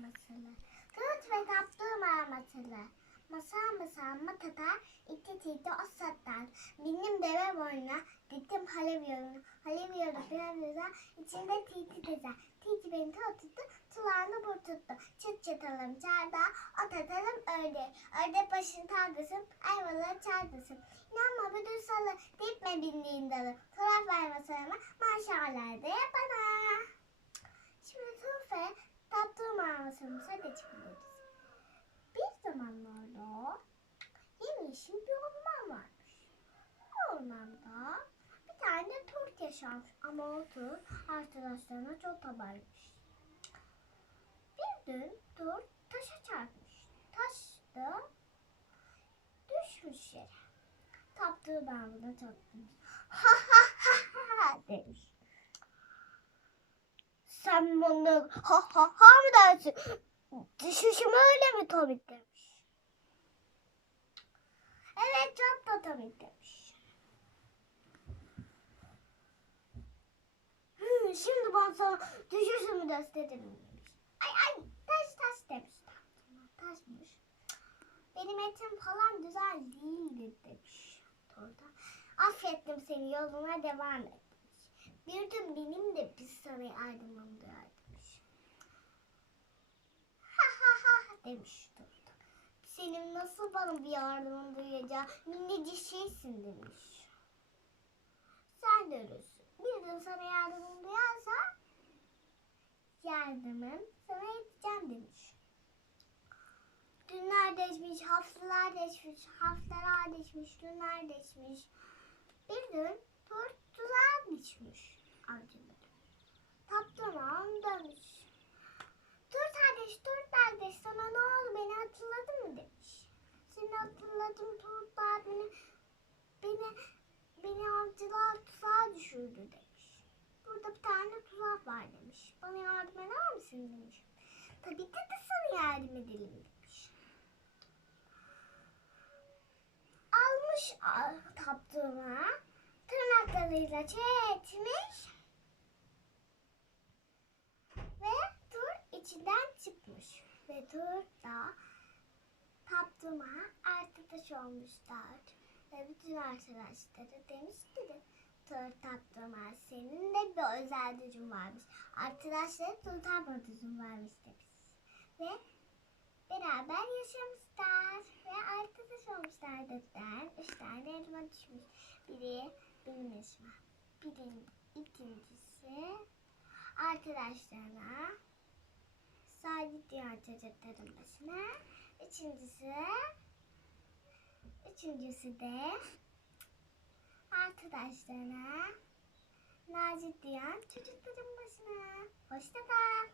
masalı. Tut ve kaptırma masalı. Masal masal matata, iti titi o sattan. Benim deve boyuna, gittim halev yoluna. Halev yolu biraz güzel, içinde titi teze. Titi beni tuttu, tulağını bu tuttu. Çıt çıtalım çarda, at atalım ördek. Ördek başını tarlasın, ayvaları çardasın. İnanma bu dur salı, dipme bindiğin dalı. Taraf ver masalıma, maşallah de bana. Tatlı mağazamıza geçebiliriz. Bir zamanlarda yemyeşil bir orman varmış. Bu ormanda bir tane turp yaşarmış ama o turp arkadaşlarına çok tabarmış. Bir gün turp taşa çarpmış. Taş da düşmüş yere. Taptığı bağında çarpmış. Ha ha ha ha demiş. Bunu ha ha ha mı dersin? Düşüşümü öyle mi Tomik demiş. Evet çok da Tomik demiş. Hı, şimdi ben sana düşüşümü gösteririm demiş. Ay ay taş taş demiş. Taşmış. Benim etim falan güzel değildir demiş. Orada. Affettim seni yoluna devam et. Bir gün benim de biz sana yardımım duyar demiş. Ha ha ha demiş. Senin nasıl bana bir yardımın duyacağı minicik şeysin demiş. Sen de öylesin. Bir gün sana yardımım duyarsa yardımım sana edeceğim demiş. Günler geçmiş, haftalar geçmiş, haftalar geçmiş, günler geçmiş. Bir gün Turt tuzağa düşmüş avcıları. Taptırmağım dönmüş. Dur kardeş, dur kardeş. Sana ne oldu? Beni hatırladın mı demiş. Seni hatırladım. Turtlar beni, beni, beni avcılar tuzağa düşürdü demiş. Burada bir tane tuzak var demiş. Bana yardım eder misin demiş. Tabii ki sana yardım edelim demiş. Almış taptığına tırnaklarıyla çekmiş ve tur içinden çıkmış. Ve tur da taptığıma arkadaş olmuşlar. Ve bütün arkadaşları demişti de taptığıma senin de bir özel gücün varmış. Arkadaşları tur tapma gücün varmış demiş. Ve beraber yaşamışlar ve arkadaş olmuşlar dediler. Üç tane elma düşmüş. Biri benim elma. Birin, ikincisi arkadaşlarına Sadi diğer çocukların başına. Üçüncüsü üçüncüsü de arkadaşlarına Naci diyen çocukların başına. Hoşça kal.